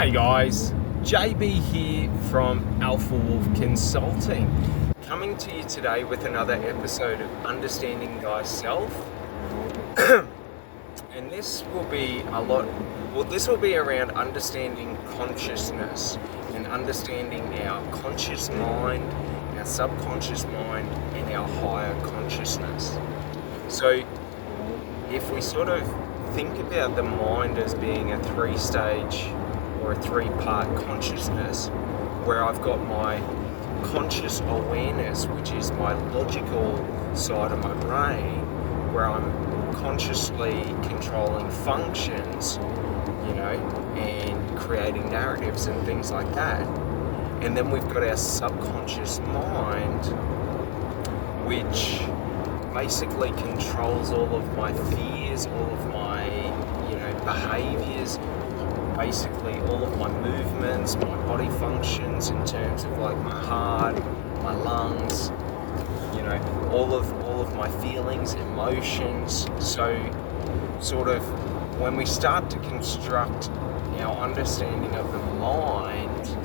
Hey guys, JB here from Alpha Wolf Consulting, coming to you today with another episode of Understanding Thyself. And this will be this will be around understanding consciousness and understanding our conscious mind, our subconscious mind, and our higher consciousness. So if we sort of think about the mind as being a three-stage or a three-part consciousness, where I've got my conscious awareness, which is my logical side of my brain, where I'm consciously controlling functions, and creating narratives and things like that. And then we've got our subconscious mind, which basically controls all of my fears, all of my, behaviors, basically all of my movements, my body functions in terms of like my heart, my lungs, all of my feelings, emotions. So sort of when we start to construct our understanding of the mind,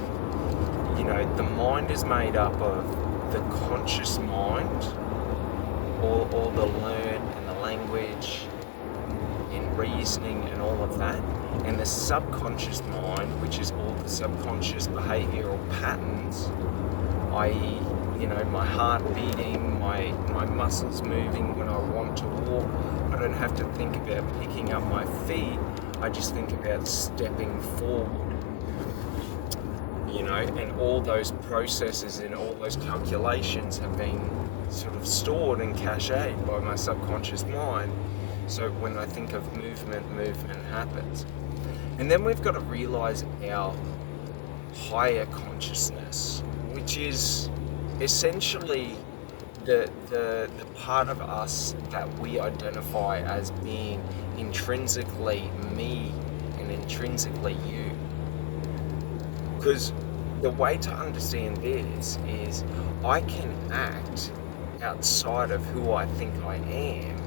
the mind is made up of the conscious mind, all the learn and the language and reasoning and all of that, and the subconscious mind, which is all the subconscious behavioral patterns, i.e., my heart beating, my muscles moving when I want to walk. I don't have to think about picking up my feet, I just think about stepping forward. And all those processes and all those calculations have been sort of stored and cached by my subconscious mind. So when I think of movement happens. And then we've got to realize our higher consciousness, which is essentially the part of us that we identify as being intrinsically me and intrinsically you. Because the way to understand this is I can act outside of who I think I am.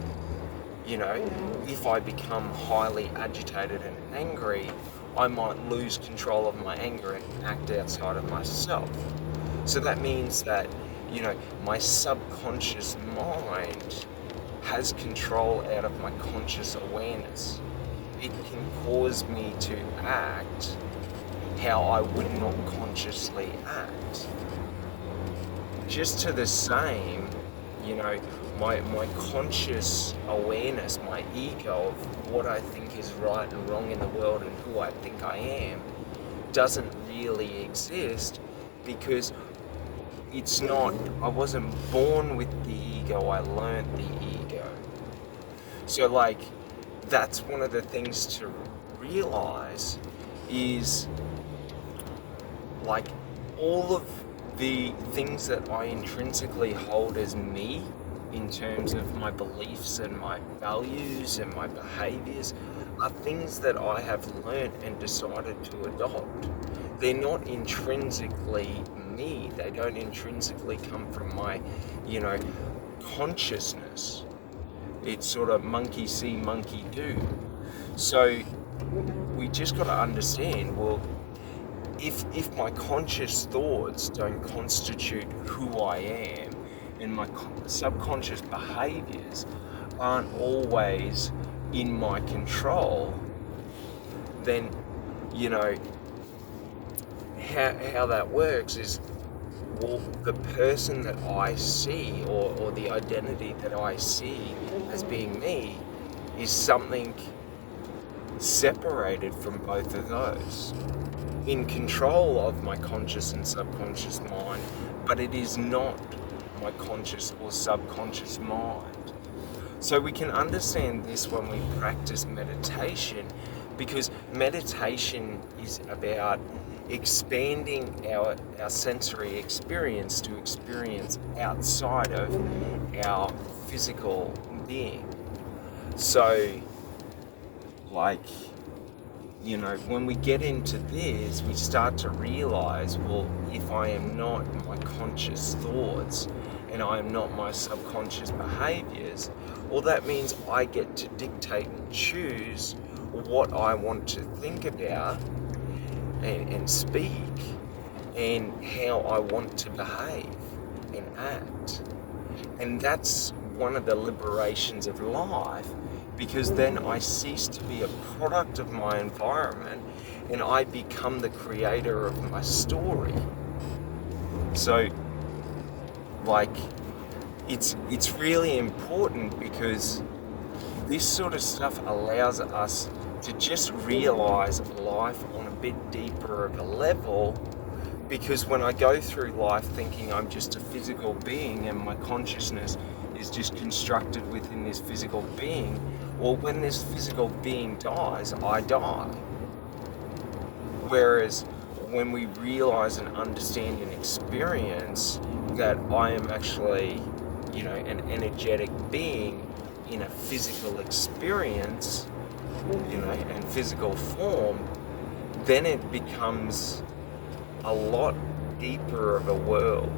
If I become highly agitated and angry, I might lose control of my anger and act outside of myself. So that means that, my subconscious mind has control out of my conscious awareness. It can cause me to act how I would not consciously act. Just to the same, my conscious awareness, my ego of what I think is right and wrong in the world and who I think I am, doesn't really exist because I wasn't born with the ego, I learned the ego. So that's one of the things to realize is all of the things that I intrinsically hold as me in terms of my beliefs and my values and my behaviors are things that I have learned and decided to adopt. They're not intrinsically me. They don't intrinsically come from my, consciousness. It's sort of monkey see, monkey do. So we just got to understand, well, if my conscious thoughts don't constitute who I am and my subconscious behaviors aren't always in my control, then, how that works is, well, the person that I see or the identity that I see as being me is something separated from both of those, in control of my conscious and subconscious mind, but it is not my conscious or subconscious mind. So we can understand this when we practice meditation, because meditation is about expanding our sensory experience to experience outside of our physical being. So when we get into this, we start to realize, well, if I am not my conscious thoughts and I am not my subconscious behaviors, well, that means I get to dictate and choose what I want to think about and speak, and how I want to behave and act. And that's one of the liberations of life, because then I cease to be a product of my environment and I become the creator of my story. So, like, it's really important, because this sort of stuff allows us to just realize life on a bit deeper of a level. Because when I go through life thinking I'm just a physical being and my consciousness is just constructed within this physical being, well, when this physical being dies, I die. Whereas when we realize and understand and experience that I am actually, an energetic being in a physical experience, and physical form, then it becomes a lot deeper of a world.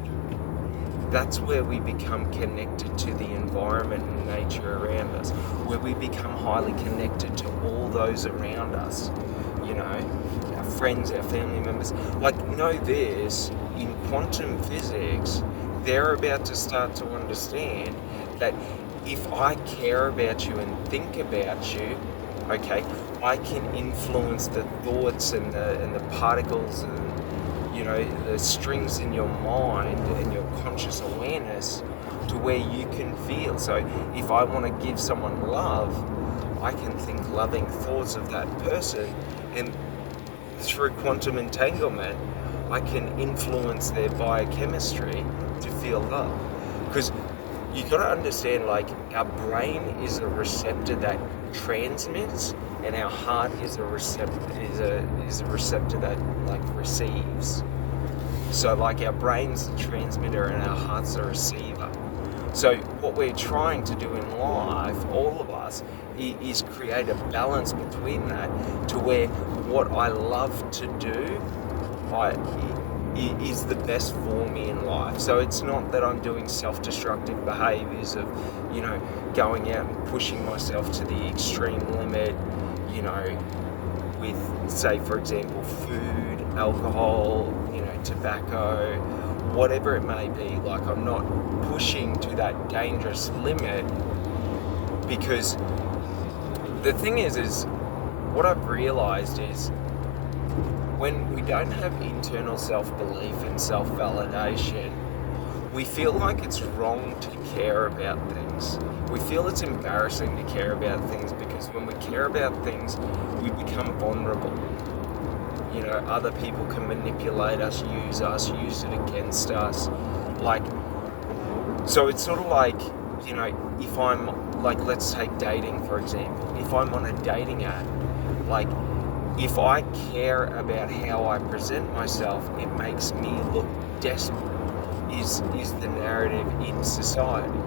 That's where we become connected to the environment and nature around us, where we become highly connected to all those around us, our friends, our family members. Like, know this, in quantum physics, they're about to start to understand that if I care about you and think about you, okay, I can influence the thoughts and the particles and the strings in your mind and your conscious awareness to where you can feel. So if I want to give someone love, I can think loving thoughts of that person, and through quantum entanglement, I can influence their biochemistry to feel love. Because you got to understand, like, our brain is a receptor that transmits, and our heart is a receptor that, like, receives. So, like, our brain's the transmitter and our heart's the receiver. So what we're trying to do in life, all of us, is create a balance between that, to where what I love to do is the best for me in life. So it's not that I'm doing self-destructive behaviors of, going out and pushing myself to the extreme limit, with, say, for example, food, alcohol, tobacco, whatever it may be. Like, I'm not pushing to that dangerous limit, because the thing is what I've realized is, when we don't have internal self-belief and self-validation, we feel like it's wrong to care about things. We feel it's embarrassing to care about things, because when we care about things, we become vulnerable. Other people can manipulate us, use it against us. Like, so it's sort of like, if I'm, like, let's take dating, for example. If I'm on a dating app, like, if I care about how I present myself, it makes me look desperate, is the narrative in society.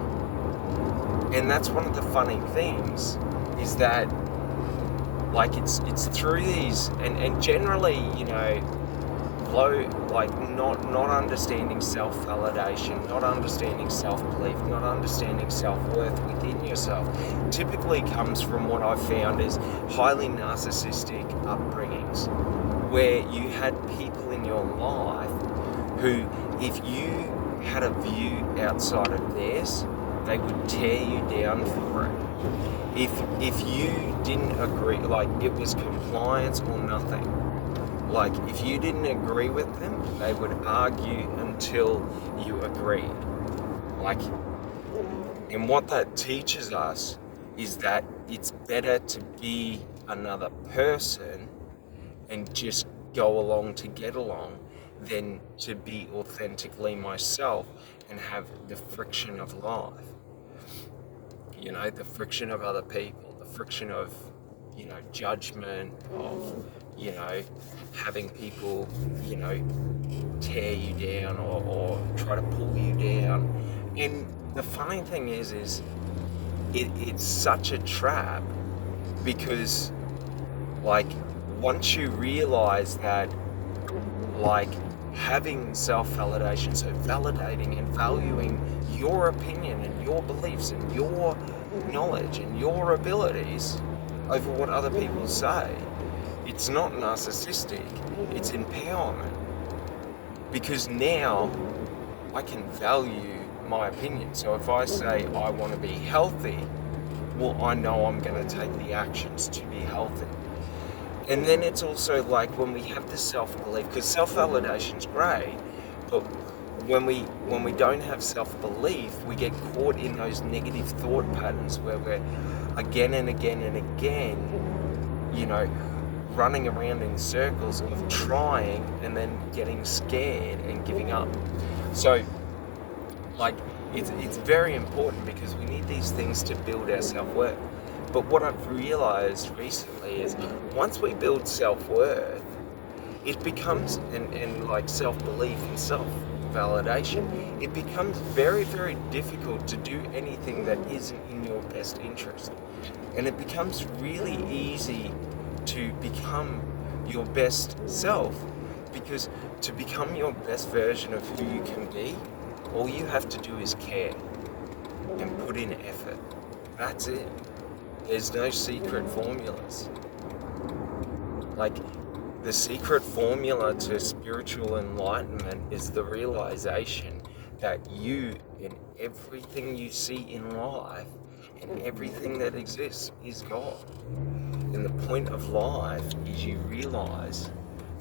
And that's one of the funny things, is that, like, it's through these, and generally, low, like, not understanding self-validation, not understanding self-belief, not understanding self-worth within yourself, typically comes from what I've found is highly narcissistic upbringings, where you had people in your life who, if you had a view outside of theirs, they would tear you down for it. If you didn't agree, like, it was compliance or nothing. Like, if you didn't agree with them, they would argue until you agreed. Like, and what that teaches us is that it's better to be another person and just go along to get along, than to be authentically myself and have the friction of life. The friction of other people, the friction of, judgment, of, having people, tear you down or try to pull you down. And the funny thing is it's such a trap, because, like, once you realize that, like, having self-validation, so validating and valuing your opinion and your beliefs and your knowledge and your abilities over what other people say, it's not narcissistic, it's empowerment. Because now I can value my opinion. So if I say I want to be healthy, well, I know I'm going to take the actions to be healthy. And then it's also like when we have the self-belief, because self-validation's great, but when we don't have self-belief, we get caught in those negative thought patterns where we're again and again and again, running around in circles of trying and then getting scared and giving up. So, like, it's very important because we need these things to build our self-worth. But what I've realized recently is once we build self-worth, it becomes, and like self-belief and self-validation, it becomes very, very difficult to do anything that isn't in your best interest. And it becomes really easy to become your best self, because to become your best version of who you can be, all you have to do is care and put in effort. That's it. There's no secret formulas. Like, the secret formula to spiritual enlightenment is the realization that you and everything you see in life and everything that exists is God. And the point of life is you realize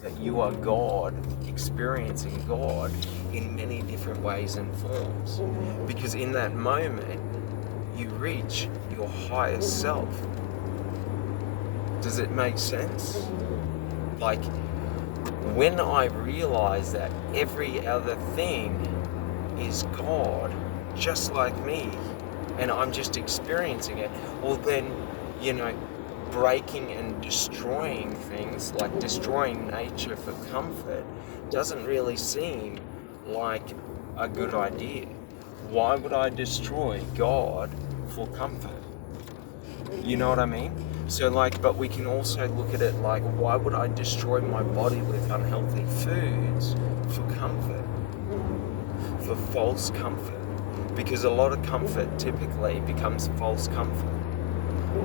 that you are God, experiencing God in many different ways and forms. Because in that moment, you reach your highest self. Does it make sense? Like, when I realize that every other thing is God, just like me, and I'm just experiencing it, well then, breaking and destroying things, like destroying nature for comfort, doesn't really seem like a good idea. Why would I destroy God for comfort? You know what I mean? So but we can also look at it like, why would I destroy my body with unhealthy foods for comfort? For false comfort. Because a lot of comfort typically becomes false comfort,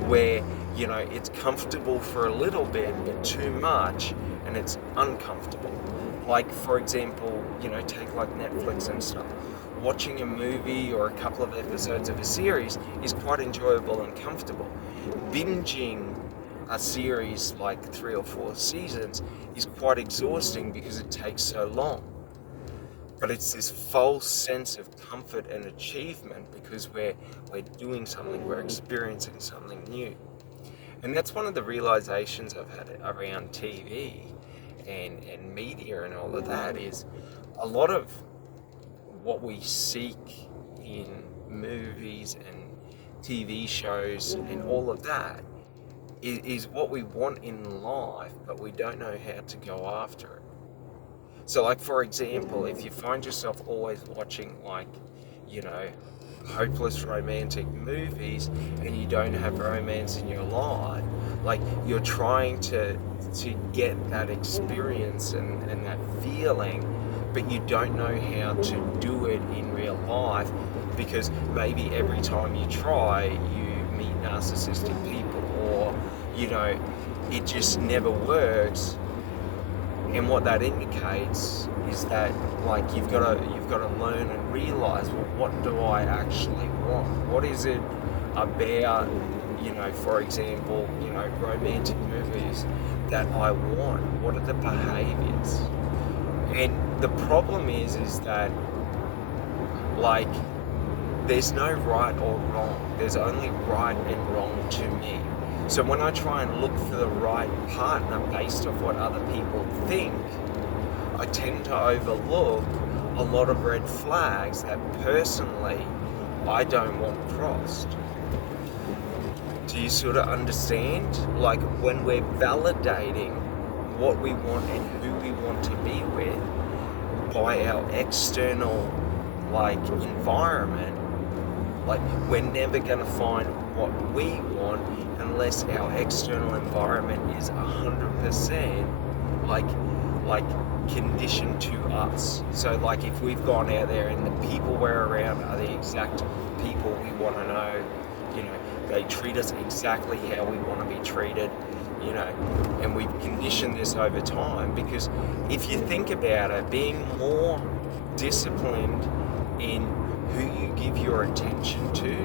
where it's comfortable for a little bit, but too much, and it's uncomfortable. Like, for example, take like Netflix and stuff. Watching a movie or a couple of episodes of a series is quite enjoyable and comfortable. Binging a series like 3 or 4 seasons is quite exhausting because it takes so long. But it's this false sense of comfort and achievement because we're doing something, we're experiencing something new. And that's one of the realizations I've had around TV and media and all of that, is a lot of what we seek in movies and TV shows and all of that is what we want in life, but we don't know how to go after it. So, like, for example, if you find yourself always watching, hopeless romantic movies and you don't have romance in your life, like, you're trying to get that experience and that feeling, but you don't know how to do it in real life because maybe every time you try, you meet narcissistic people, or, it just never works. And what that indicates is that, like, you've got to learn and realize, well, what do I actually want? What is it about, for example, romantic movies that I want? What are the behaviors? And the problem is that, like, there's no right or wrong. There's only right and wrong to me. So when I try and look for the right partner based off what other people think, I tend to overlook a lot of red flags that personally I don't want crossed. Do you sort of understand? Like, when we're validating what we want and who we want to be with by our external, environment, we're never going to find what we want unless our external environment is 100% conditioned to us. So, if we've gone out there and the people we're around are the exact people we want to know, they treat us exactly how we want to be treated, you know, and we've conditioned this over time, because if you think about it, being more disciplined in who you give your attention to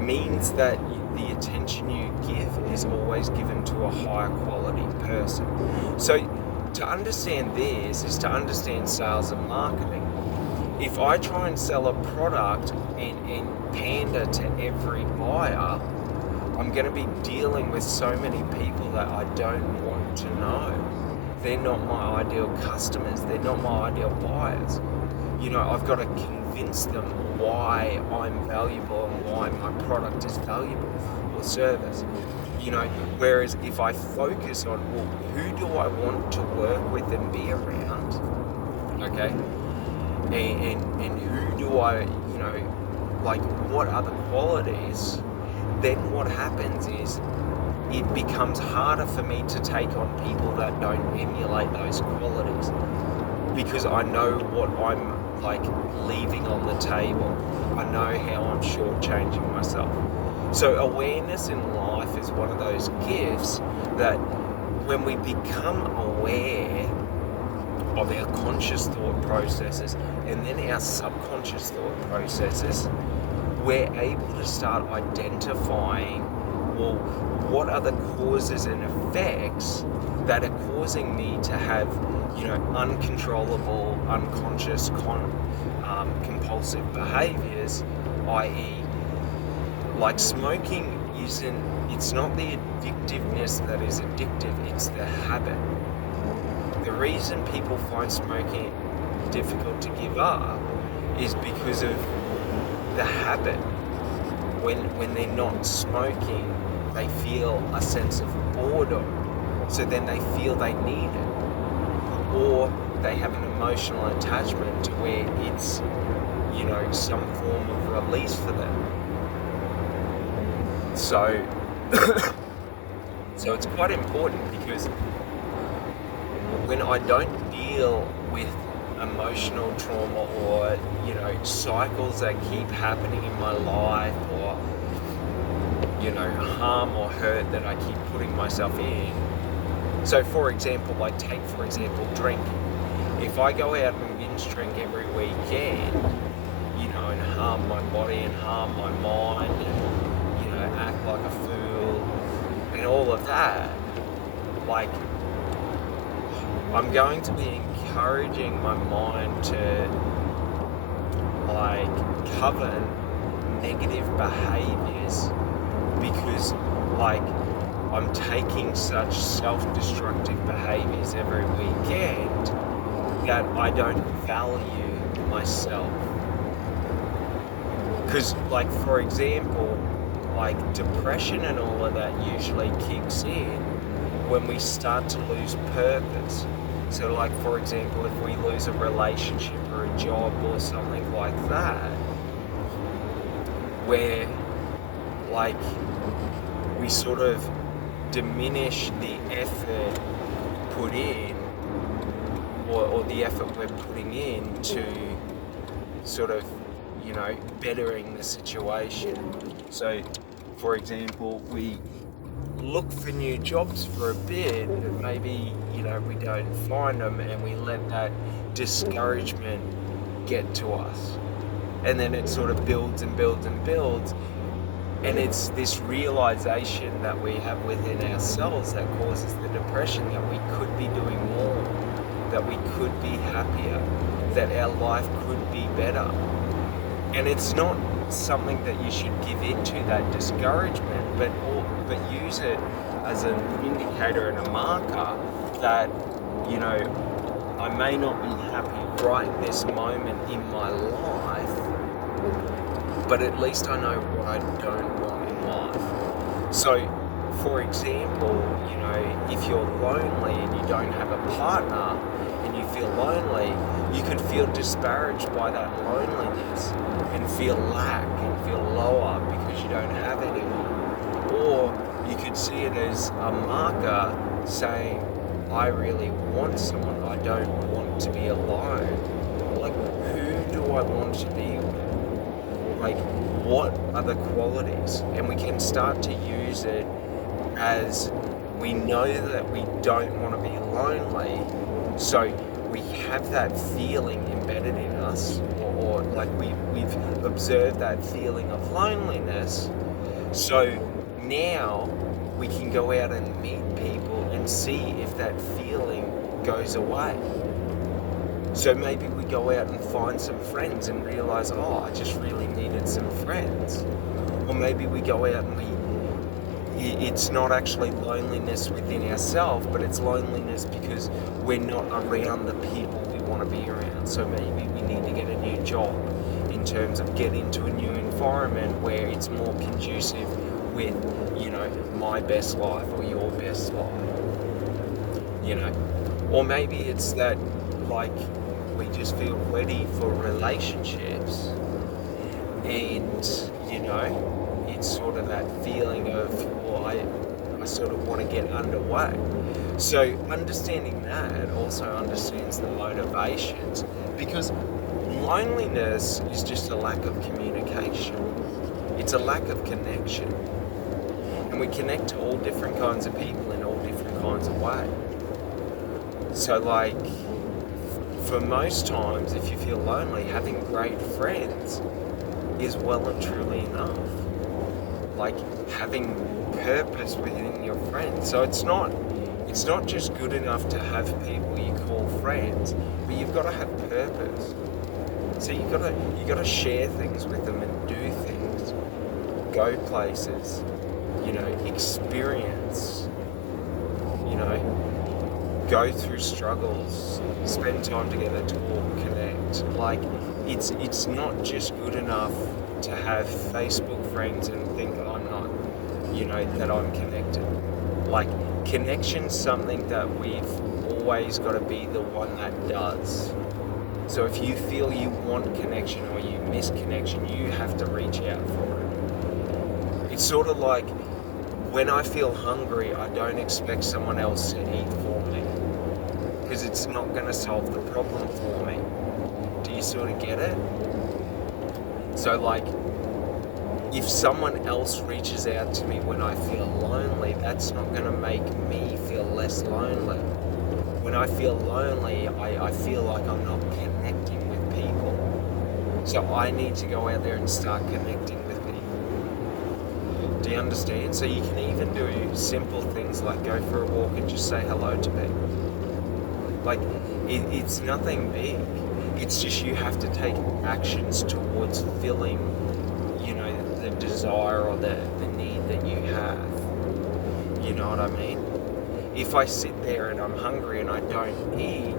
means that the attention you give is always given to a higher quality person. So to understand this is to understand sales and marketing. If I try and sell a product and pander to every buyer, I'm going to be dealing with so many people that I don't want to know. They're not my ideal customers. They're not my ideal buyers. You know, I've got to convince them why I'm valuable and why my product is valuable or service. You know, whereas if I focus on, well, who do I want to work with and be around, okay, and who do I, you know, like, what are the qualities, then what happens is it becomes harder for me to take on people that don't emulate those qualities, because I know what I'm like leaving on the table. I know how I'm shortchanging myself. So awareness in life is one of those gifts that when we become aware of our conscious thought processes and then our subconscious thought processes, we're able to start identifying, well, what are the causes and effects that are causing me to have, you know, uncontrollable, unconscious, compulsive behaviors, i.e., like smoking it's not the addictiveness that is addictive, it's the habit. The reason people find smoking difficult to give up is because of the habit. When they're not smoking, they feel a sense of boredom, so then they feel they need it, or they have an emotional attachment to where it's, you know, some form of release for them. So so it's quite important, because when I don't deal with emotional trauma or, you know, cycles that keep happening in my life, or, you know, harm or hurt that I keep putting myself in. So for example, drinking. If I go out and binge drink every weekend, you know, and harm my body and harm my mind and, you know, act like a fool and all of that, like, I'm going to be encouraging my mind to, like, cover negative behaviors, because, like, I'm taking such self-destructive behaviors every weekend that I don't value myself. Because, like, for example, like, depression and all of that usually kicks in when we start to lose purpose. So, like, for example, if we lose a relationship or a job or something like that, where, like, we sort of diminish the effort put in, or the effort we're putting in to sort of, you know, bettering the situation. So, for example, we look for new jobs for a bit, and maybe, you know, we don't find them, and we let that discouragement get to us. And then it sort of builds and builds and builds. And it's this realization that we have within ourselves that causes the depression, that we could be doing more, that we could be happier, that our life could be better. And it's not something that you should give into, that discouragement, but use it as an indicator and a marker that, you know, I may not be happy right this moment in my life, but at least I know what I don't want in life. So, for example, you know, if you're lonely and you don't have a partner and you feel lonely, you could feel disparaged by that loneliness and feel lack and feel lower because you don't have anyone. Or you could see it as a marker saying, I really want someone, I don't want to be alone. Like, who do I want to be with? Like, what are the qualities? And we can start to use it as we know that we don't want to be lonely, so we have that feeling embedded in us, or like we've observed that feeling of loneliness. So now we can go out and meet people and see if that feeling goes away. So maybe we go out and find some friends and realize, oh, I just really needed some friends. Or maybe we go out and it's not actually loneliness within ourselves, but it's loneliness because we're not around the people we want to be around. So maybe we need to get a new job, in terms of get into a new environment where it's more conducive with, my best life or your best life, Or maybe it's that, like, we just feel ready for relationships, and, it's sort of that feeling of, well, I sort of want to get underway. So understanding that also understands the motivations, because loneliness is just a lack of communication. It's a lack of connection. And we connect to all different kinds of people in all different kinds of ways. So, like, for most times, if you feel lonely, having great friends is well and truly enough. Like, having purpose within your friends. So it's not just good enough to have people you call friends, but you've got to have purpose. So you got to share things with them and do things, go places, experience, go through struggles, spend time together, talk, connect. Like, it's not just good enough to have Facebook friends and think I'm not, that I'm connected. Like, connection's something that we've always got to be the one that does. So if you feel you want connection or you miss connection, you have to reach out for it. It's sort of like, when I feel hungry, I don't expect someone else to eat for me, because it's not going to solve the problem for me. Do you sort of get it? So, like, if someone else reaches out to me when I feel lonely, that's not going to make me feel less lonely. When I feel lonely, I feel like I'm not connecting with people. So I need to go out there and start connecting with people. Do you understand? So you can even do simple things like go for a walk and just say hello to people. Like, it's nothing big. It's just you have to take actions towards filling, the desire or the need that you have. You know what I mean? If I sit there and I'm hungry and I don't eat,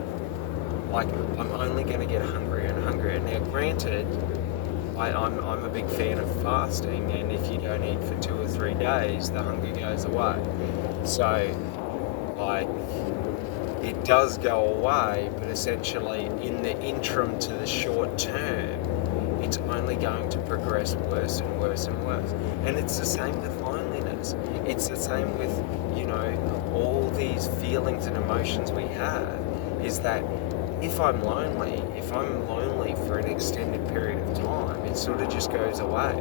like, I'm only going to get hungrier and hungrier. Now, granted, I'm a big fan of fasting, and if you don't eat for 2 or 3 days, the hunger goes away. So, like, it does go away, but essentially in the interim to the short term, it's only going to progress worse and worse and worse. And it's the same with loneliness. It's the same with, all these feelings and emotions we have, is that if I'm lonely for an extended period of time, it sort of just goes away.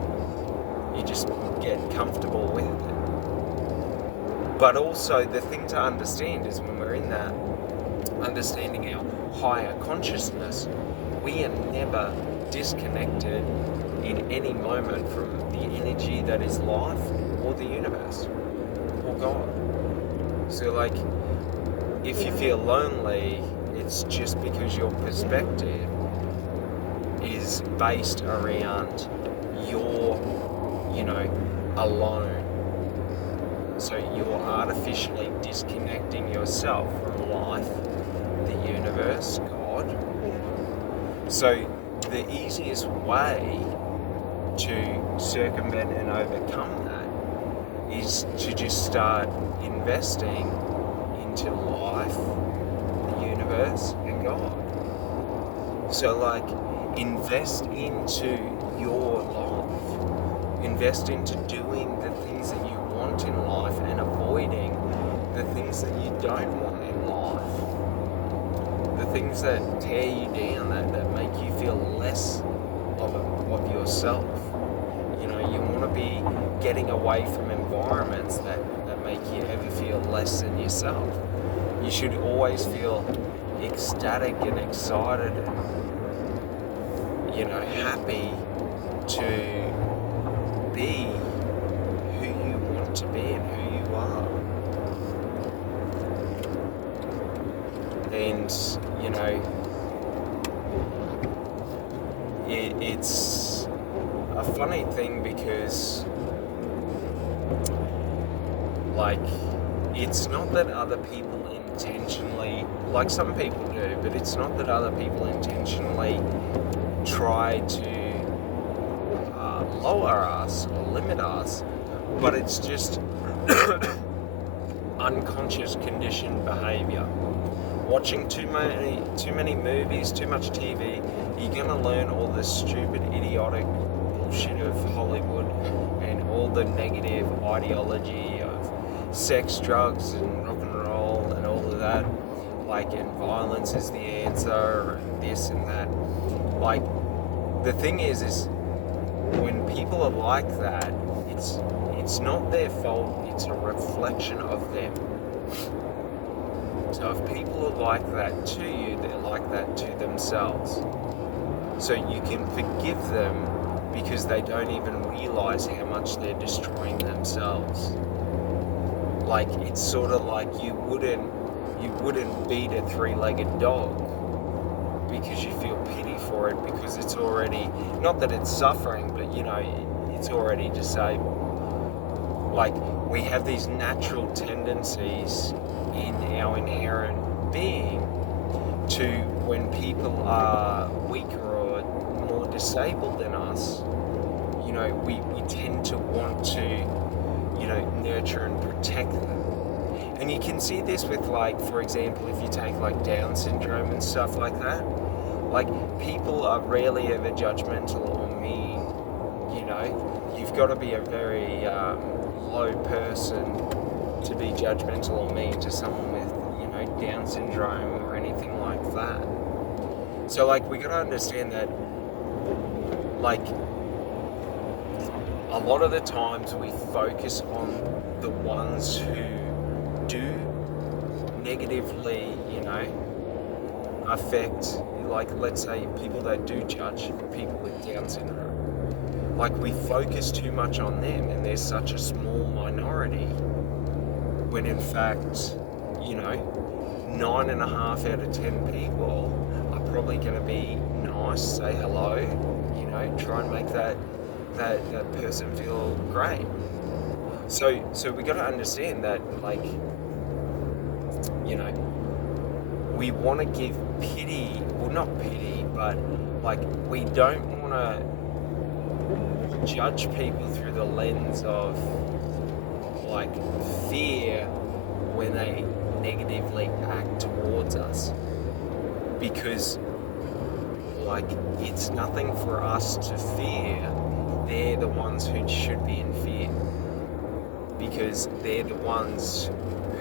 You just get comfortable with it. But also, the thing to understand is when we're in that, understanding our higher consciousness, we are never disconnected in any moment from the energy that is life or the universe or God. So, like, if you feel lonely, it's just because your perspective is based around you're, alone. So you're artificially disconnecting yourself from life, the universe, God. So the easiest way to circumvent and overcome that is to just start investing into life, the universe, and God. So, like, invest into your life. Invest into doing the things that you want in life and avoiding the things that you don't want in life. The things that tear you down, that make you feel less of yourself. You want to be getting away from environments that make you ever feel less than yourself. You should always feel ecstatic and excited and, happy to be who you want to be and who you are. And, it's a funny thing because, it's not that other people intentionally, some people do, but it's not that other people intentionally try to lower us or limit us, but it's just unconscious conditioned behavior. Watching too many movies, too much TV, you're gonna learn all this stupid, idiotic bullshit of Hollywood and all the negative ideology of sex, drugs, and rock and roll and all of that. And violence is the answer, and this and that. The thing is when people are like that, it's not their fault, it's a reflection of them. So if people are like that to you, they're like that to themselves. So you can forgive them because they don't even realize how much they're destroying themselves. It's sort of like you wouldn't beat a three-legged dog because you feel pity for it, because it's already, not that it's suffering, but it's already disabled. We have these natural tendencies in our inherent being to, when people are weaker or more disabled than us, we tend to want to, nurture and protect them. And you can see this with, for example, if you take Down syndrome and stuff like that, people are rarely ever judgmental or mean. You've got to be a very low person to be judgmental or mean to someone with, Down syndrome or anything like that. So, we got to understand that, a lot of the times we focus on the ones who do negatively, affect, let's say, people that do judge people with Down syndrome. We focus too much on them, and they're such a small minority, when in fact, 9.5 out of 10 people are probably going to be nice, say hello, try and make that person feel great. So we got to understand that, we want to give pity, well, not pity, but we don't want to judge people through the lens of fear when they negatively act towards us, because it's nothing for us to fear. They're the ones who should be in fear, because they're the ones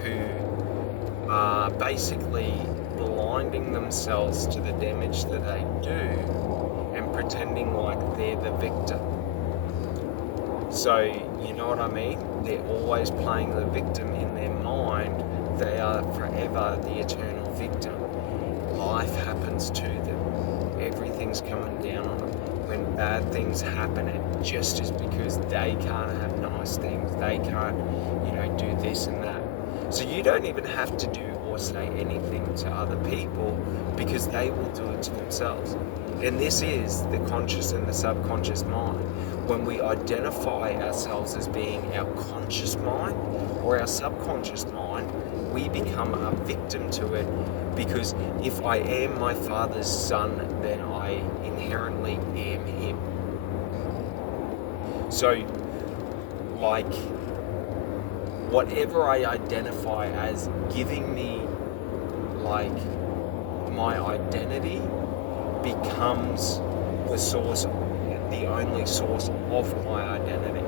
who are basically blinding themselves to the damage that they do and pretending like they're the victim. So, you know what I mean? They're always playing the victim in their mind. They are forever the eternal victim. Life happens to them. Everything's coming down on them. When bad things happen, it just is because they can't have nice things. They can't, do this and that. So you don't even have to do or say anything to other people, because they will do it to themselves. And this is the conscious and the subconscious mind. When we identify ourselves as being our conscious mind or our subconscious mind, we become a victim to it, because if I am my Father's son, then I inherently am him. So, whatever I identify as giving me, my identity becomes the source, the only source of my identity.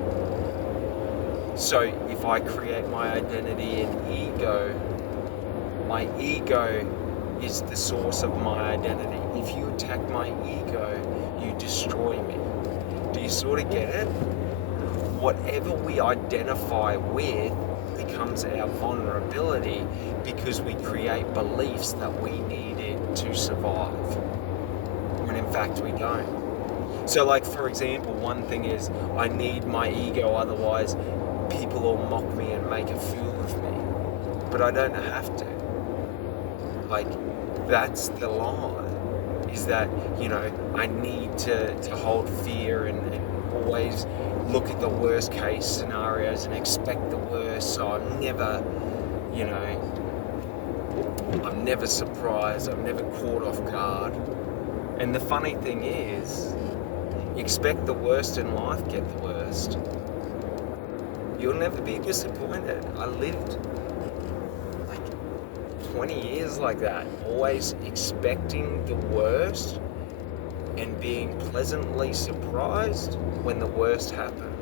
So if I create my identity in ego, my ego is the source of my identity. If you attack my ego, you destroy me. Do you sort of get it? Whatever we identify with becomes our vulnerability because we create beliefs that we need it to survive, when in fact we don't. So like, for example, one thing is, I need my ego, otherwise people will mock me and make a fool of me. But I don't have to. Like, that's the lie, is that, I need to hold fear and always look at the worst case scenarios and expect the worst, so I'm never surprised, I'm never caught off guard. And the funny thing is, expect the worst in life, get the worst. You'll never be disappointed. I lived like 20 years like that, always expecting the worst and being pleasantly surprised when the worst happened.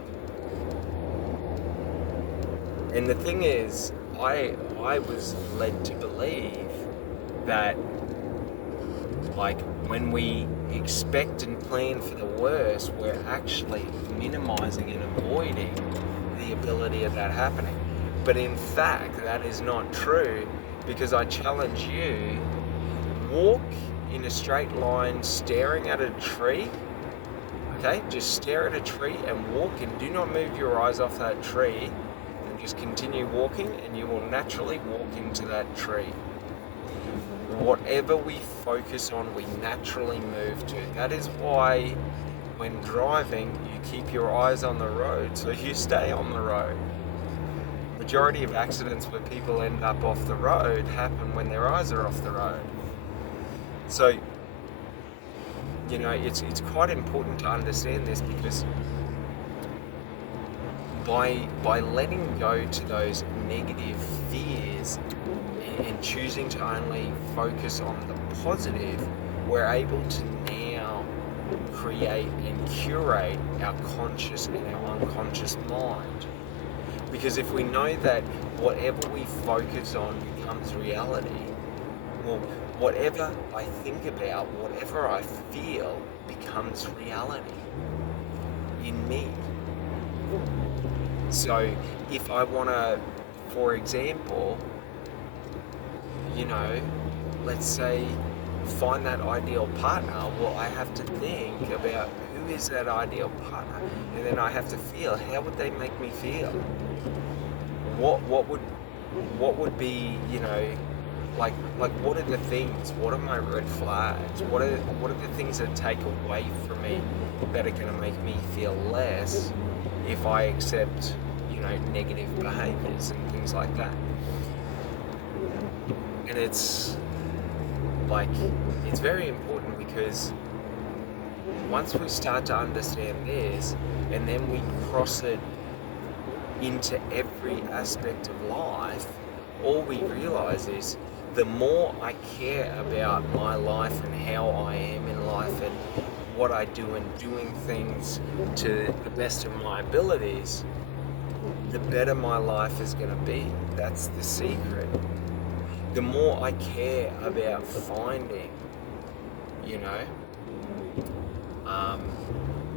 And the thing is, I was led to believe that, like, when we expect and plan for the worst, we're actually minimizing and avoiding the ability of that happening. But in fact, that is not true, because I challenge you, walk in a straight line staring at a tree, okay? Just stare at a tree and walk, and do not move your eyes off that tree, and just continue walking, and you will naturally walk into that tree. Whatever we focus on, we naturally move to. That is why when driving, you keep your eyes on the road, so you stay on the road. Majority of accidents where people end up off the road happen when their eyes are off the road. So, it's quite important to understand this, because by letting go to those negative fears and choosing to only focus on the positive, we're able to now create and curate our conscious and our unconscious mind. Because if we know that whatever we focus on becomes reality, well, whatever I think about, whatever I feel becomes reality in me. So if I want to, for example, let's say, find that ideal partner, well, I have to think about who is that ideal partner, and then I have to feel, how would they make me feel? What would be, like what are the things? What are my red flags? What are the things that take away from me that are going to make me feel less if I accept, negative behaviors and things like that? And it's very important, because once we start to understand this, and then we cross it into every aspect of life, all we realize is, the more I care about my life and how I am in life and what I do, and doing things to the best of my abilities, the better my life is going to be. That's the secret. The more I care about finding,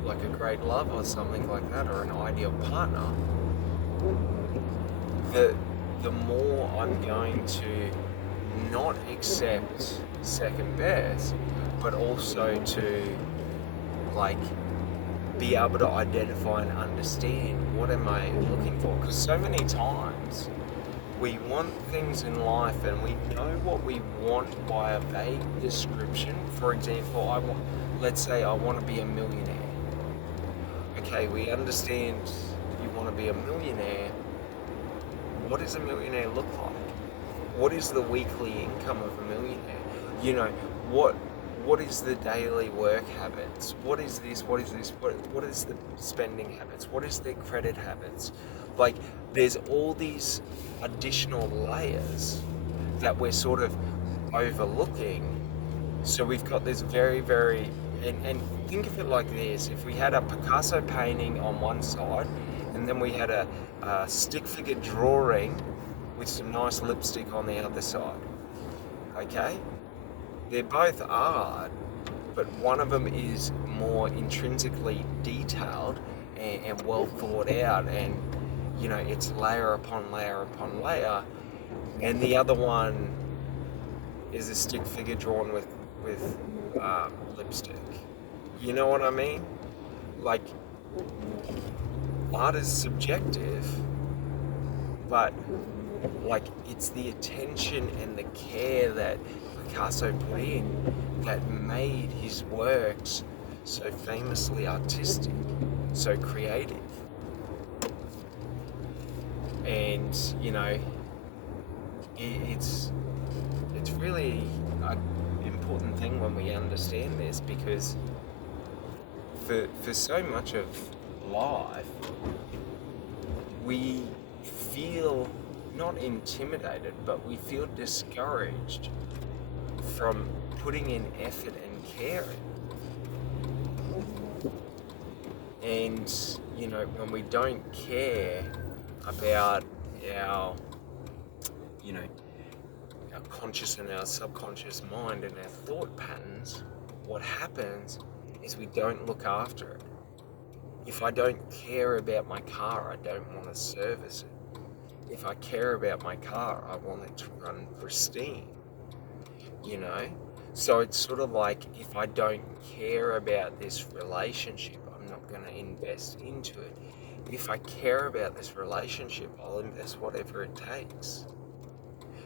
like a great love or something like that, or an ideal partner, the more I'm going to not accept second best, but also to, be able to identify and understand, what am I looking for? Because so many times we want things in life, and we know what we want by a vague description. For example, let's say I want to be a millionaire. Okay, we understand you want to be a millionaire. What does a millionaire look like? What is the weekly income of a millionaire? What is the daily work habits? What is this? What is the spending habits? What is their credit habits? Like, there's all these additional layers that we're sort of overlooking. So we've got this very, very, and think of it like this: if we had a Picasso painting on one side, and then we had a stick figure drawing with some nice lipstick on the other side, okay? They're both art, but one of them is more intrinsically detailed and well thought out, and it's layer upon layer upon layer, and the other one is a stick figure drawn with lipstick. You know what I mean? Like, art is subjective, but like it's the attention and the care that Picasso put in that made his works so famously artistic, so creative. And it's really an important thing when we understand this, because for so much of life we feel not intimidated, but we feel discouraged from putting in effort and caring. And when we don't care about our you know our conscious and our subconscious mind and our thought patterns, what happens is we don't look after it. If I don't care about my car, I don't want to service it. If I care about my car, I want it to run pristine, you know? So it's sort of like, if I don't care about this relationship, I'm not going to invest into it. If I care about this relationship, I'll invest whatever it takes.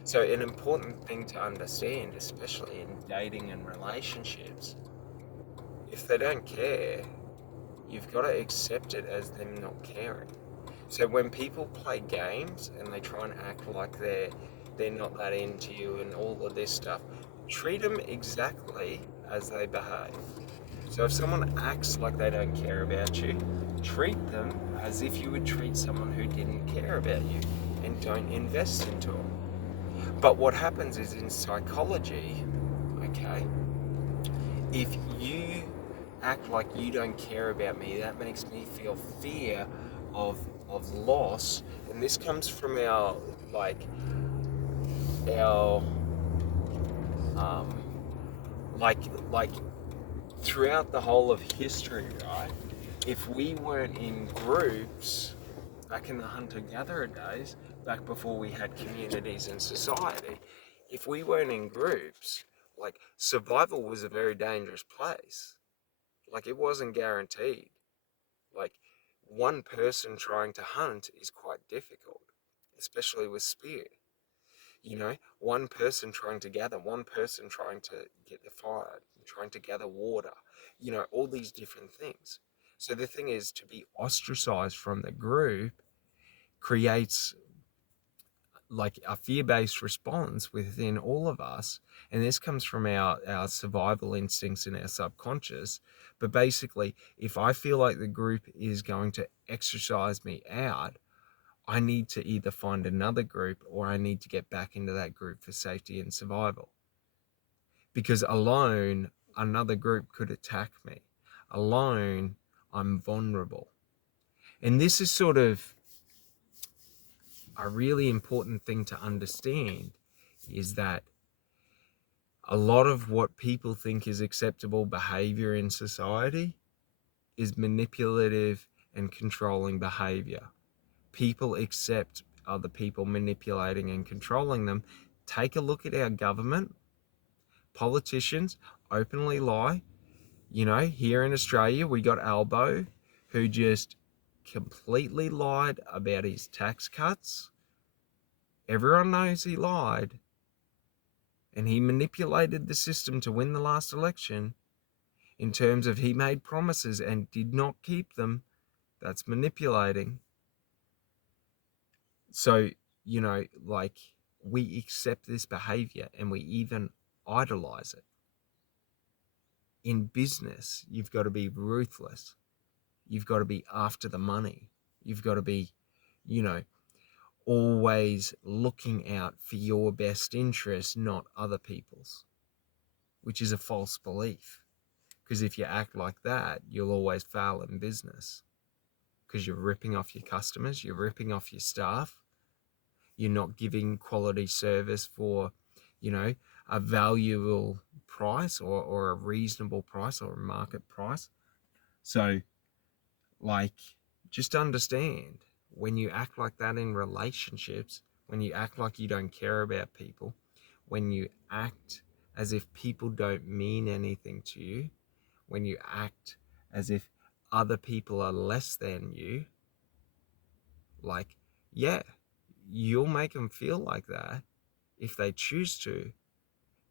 So an important thing to understand, especially in dating and relationships, if they don't care, you've got to accept it as them not caring. So when people play games and they try and act like they're not that into you and all of this stuff, treat them exactly as they behave. So if someone acts like they don't care about you, treat them as if you would treat someone who didn't care about you, and don't invest into them. But what happens is, in psychology, okay, if you act like you don't care about me, that makes me feel fear of loss. And this comes from our our um like like throughout the whole of history, right? If we weren't in groups back in the hunter-gatherer days, back before we had communities and society, if we weren't in groups, like, survival was a very dangerous place. Like, it wasn't guaranteed. Like, one person trying to hunt is quite difficult, especially with spear. One person trying to gather, one person trying to get the fire, trying to gather water, all these different things. So the thing is, to be ostracized from the group creates like a fear-based response within all of us, and this comes from our survival instincts in our subconscious. But basically, if I feel like the group is going to exercise me out, I need to either find another group, or I need to get back into that group for safety and survival, because alone another group could attack me. Alone, I'm vulnerable. And this is sort of a really important thing to understand, is that a lot of what people think is acceptable behavior in society is manipulative and controlling behavior. People accept other people manipulating and controlling them. Take a look at our government. Politicians openly lie. Here in Australia, we got Albo, who just completely lied about his tax cuts. Everyone knows he lied. And he manipulated the system to win the last election, in terms of he made promises and did not keep them. That's manipulating. So, we accept this behavior and we even idolize it. In business, you've got to be ruthless. You've got to be after the money. You've got to be, always looking out for your best interest, not other people's, which is a false belief. Because if you act like that, you'll always fail in business, because you're ripping off your customers, you're ripping off your staff, you're not giving quality service for, a valuable price, or a reasonable price, or a market price. So, just understand, when you act like that in relationships, when you act like you don't care about people, when you act as if people don't mean anything to you, when you act as if other people are less than you, like, yeah, you'll make them feel like that if they choose to,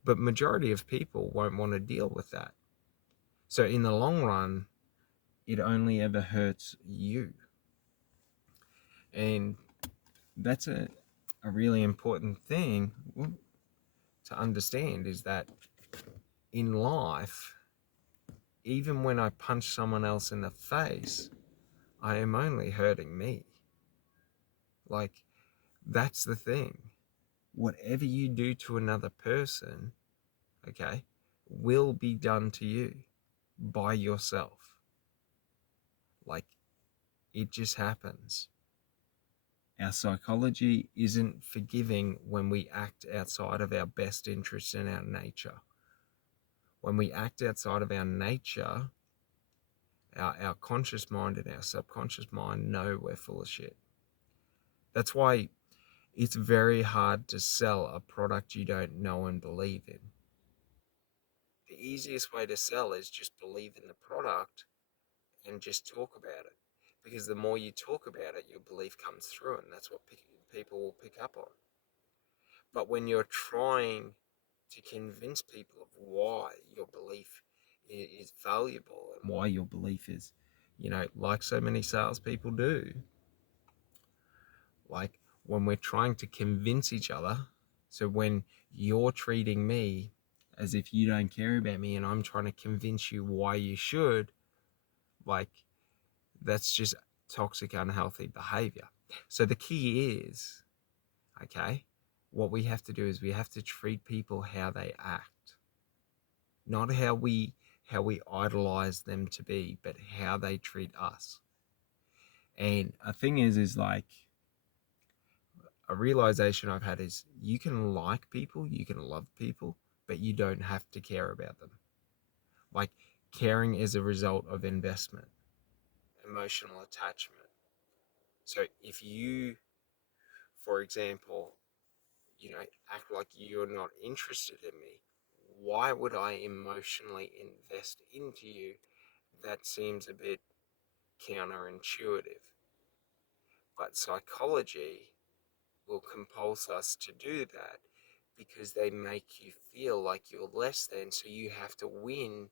but majority of people won't want to deal with that. So in the long run, it only ever hurts you. And that's a really important thing to understand, is that in life, even when I punch someone else in the face, I am only hurting me. Like, that's the thing. Whatever you do to another person, okay, will be done to you by yourself. Like, it just happens. Our psychology isn't forgiving when we act outside of our best interests and our nature. When we act outside of our nature, our conscious mind and our subconscious mind know we're full of shit. That's why it's very hard to sell a product you don't know and believe in. The easiest way to sell is just believe in the product and just talk about it. Because the more you talk about it, your belief comes through, and that's what people will pick up on. But when you're trying to convince people of why your belief is valuable and why your belief is, like so many salespeople do, like when we're trying to convince each other, so when you're treating me as if you don't care about me and I'm trying to convince you why you should, like, that's just toxic, unhealthy behavior. So the key is, okay, what we have to do is we have to treat people how they act, not how we idolize them to be, but how they treat us. And a thing is like, a realization I've had is, you can like people, you can love people, but you don't have to care about them. Like, caring is a result of investment, emotional attachment. So if you, for example, act like you're not interested in me, why would I emotionally invest into you? That seems a bit counterintuitive. But psychology will compulse us to do that because they make you feel like you're less than, so you have to win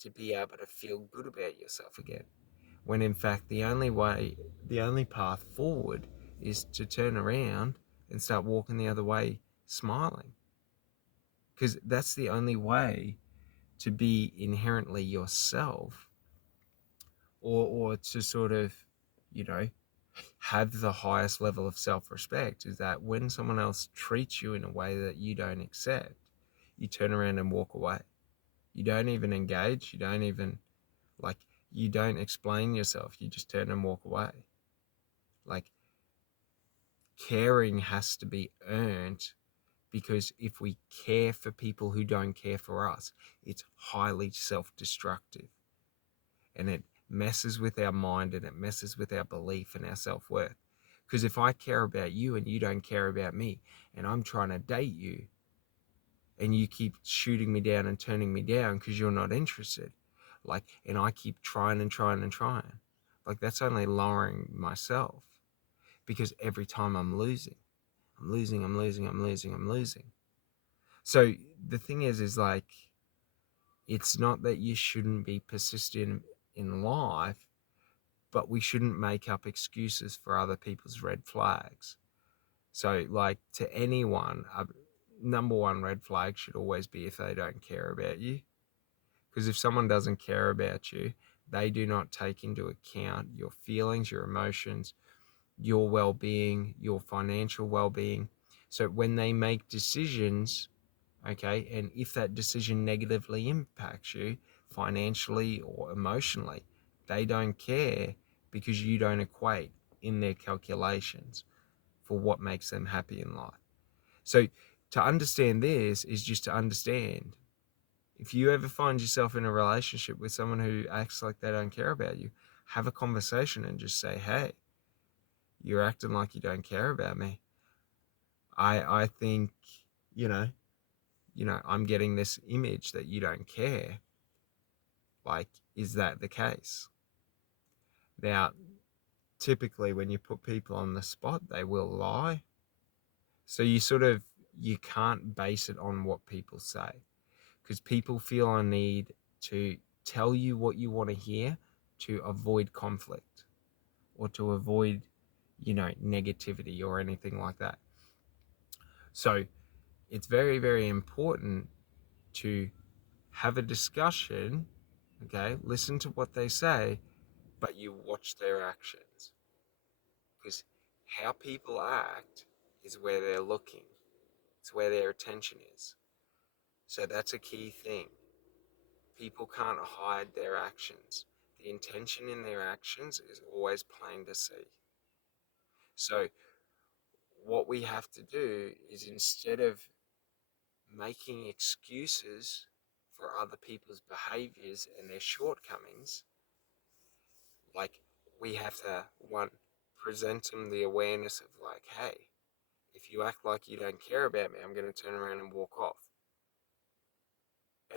to be able to feel good about yourself again. When in fact, the only path forward is to turn around and start walking the other way smiling. Because that's the only way to be inherently yourself, or to sort of, you know, have the highest level of self-respect, is that when someone else treats you in a way that you don't accept, you turn around and walk away. You don't even engage. You don't even, like, you don't explain yourself. You just turn and walk away. Like, caring has to be earned, because if we care for people who don't care for us, it's highly self-destructive. And it messes with our mind, and it messes with our belief and our self-worth. Because if I care about you and you don't care about me, and I'm trying to date you, and you keep shooting me down and turning me down because you're not interested, like, and I keep trying and trying and trying, like, that's only lowering myself, because every time I'm losing. So the thing is like, it's not that you shouldn't be persistent in life, but we shouldn't make up excuses for other people's red flags. So, like, to anyone, number one red flag should always be if they don't care about you. Because if someone doesn't care about you, they do not take into account your feelings, your emotions, your well-being, your financial well-being. So when they make decisions, okay, and if that decision negatively impacts you financially or emotionally, they don't care, because you don't equate in their calculations for what makes them happy in life. So to understand this is just to understand, if you ever find yourself in a relationship with someone who acts like they don't care about you, have a conversation and just say, hey, You're acting like you don't care about me. I think, you know, I'm getting this image that you don't care. Like, is that the case? Now, typically when you put people on the spot, they will lie. So you can't base it on what people say, because people feel a need to tell you what you want to hear to avoid conflict or to avoid, negativity or anything like that. So it's very, very important to have a discussion, okay? Listen to what they say, but you watch their actions. Because how people act is where they're looking, it's where their attention is. So that's a key thing. People can't hide their actions. The intention in their actions is always plain to see. So, what we have to do is, instead of making excuses for other people's behaviors and their shortcomings, like, we have to, one, present them the awareness of, like, hey, if you act like you don't care about me, I'm going to turn around and walk off.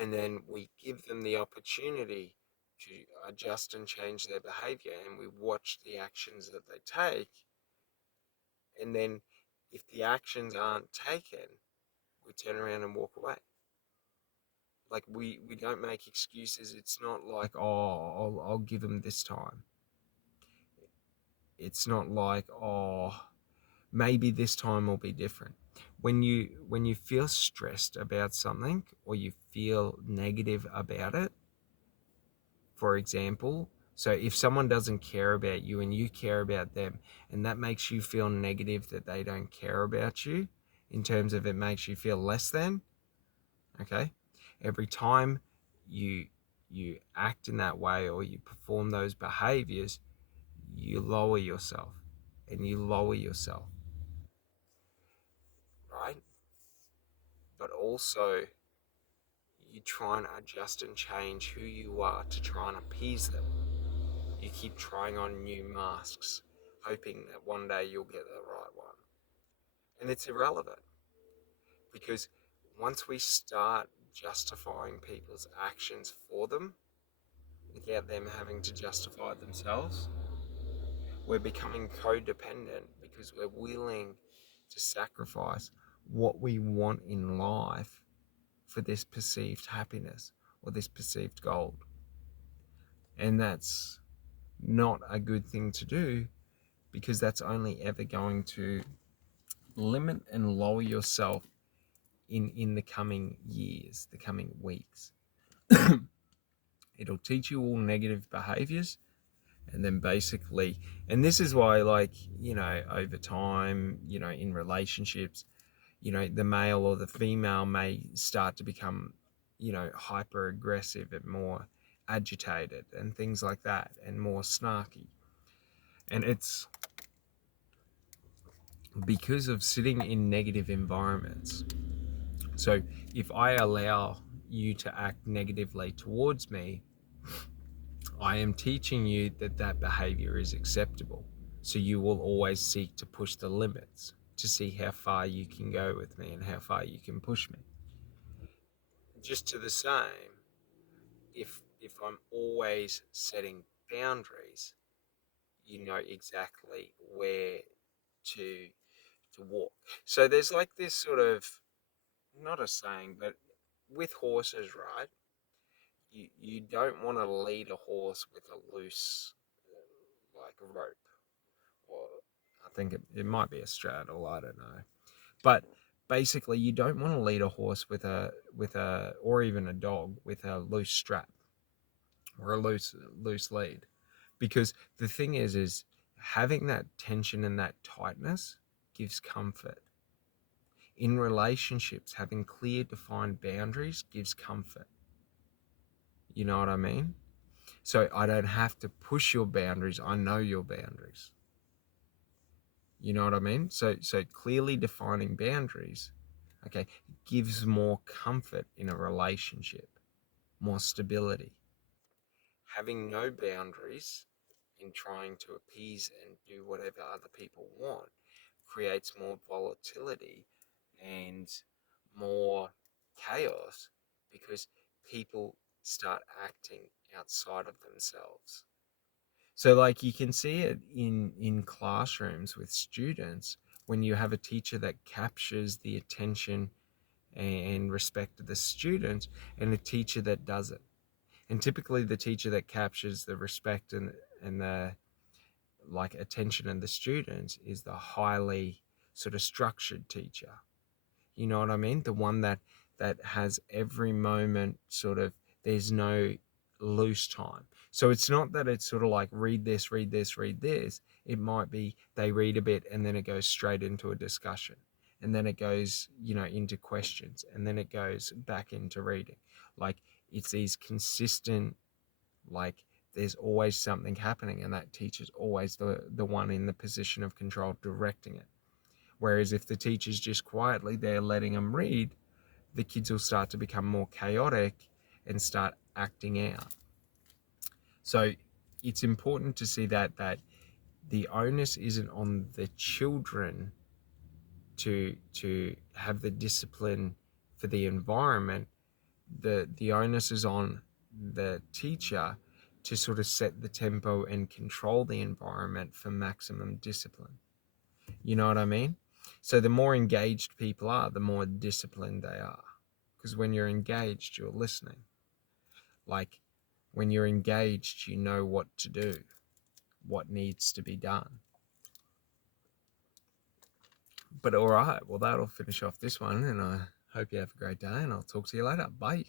And then we give them the opportunity to adjust and change their behavior, and we watch the actions that they take. And then if the actions aren't taken, we turn around and walk away. Like, we don't make excuses. It's not like, oh, I'll give them this time. It's not like, oh, maybe this time will be different. When you feel stressed about something, or you feel negative about it, for example, so if someone doesn't care about you and you care about them, and that makes you feel negative that they don't care about you, in terms of it makes you feel less than, okay? Every time you you act in that way, or you perform those behaviors, you lower yourself, and you lower yourself, right? But also, you try and adjust and change who you are to try and appease them. You keep trying on new masks, hoping that one day you'll get the right one. And it's irrelevant, because once we start justifying people's actions for them without them having to justify themselves, we're becoming codependent, because we're willing to sacrifice what we want in life for this perceived happiness or this perceived goal. And that's not a good thing to do, because that's only ever going to limit and lower yourself in the coming years, the coming weeks. It'll teach you all negative behaviors, and then basically, and this is why, like, over time, in relationships, the male or the female may start to become, hyper aggressive and more agitated and things like that, and more snarky. And it's because of sitting in negative environments. So if I allow you to act negatively towards me, I am teaching you that that behavior is acceptable. So you will always seek to push the limits to see how far you can go with me and how far you can push me. Just to the same, if I'm always setting boundaries, you know exactly where to walk. So there's like this sort of, not a saying, but with horses, right? You don't want to lead a horse with a loose, like, a rope, or I think it might be a straddle, I don't know. But basically, you don't want to lead a horse with a or even a dog with a loose strap or a loose lead, because the thing is having that tension and that tightness gives comfort. In relationships, having clear, defined boundaries gives comfort. You know what I mean? So I don't have to push your boundaries. I know your boundaries. You know what I mean? So clearly defining boundaries, okay, gives more comfort in a relationship, more stability. Having no boundaries in trying to appease and do whatever other people want creates more volatility and more chaos, because people start acting outside of themselves. So like you can see it in classrooms with students, when you have a teacher that captures the attention and respect of the students, and a teacher that doesn't. And typically the teacher that captures the respect and the like attention of the students is the highly sort of structured teacher. You know what I mean? The one that has every moment sort of, there's no loose time. So it's not that it's sort of like read this, read this, read this. It might be they read a bit and then it goes straight into a discussion. And then it goes, into questions, and then it goes back into reading. Like it's these consistent, like there's always something happening, and that teacher's always the one in the position of control directing it. Whereas if the teacher's just quietly there letting them read, the kids will start to become more chaotic and start acting out. So it's important to see that the onus isn't on the children to have the discipline for the environment. The onus is on the teacher to sort of set the tempo and control the environment for maximum discipline. You know what I mean? So the more engaged people are, the more disciplined they are. Because when you're engaged, you're listening. Like when you're engaged, you know what to do, what needs to be done. But all right, well, that'll finish off this one, and I hope you have a great day, and I'll talk to you later. Bye.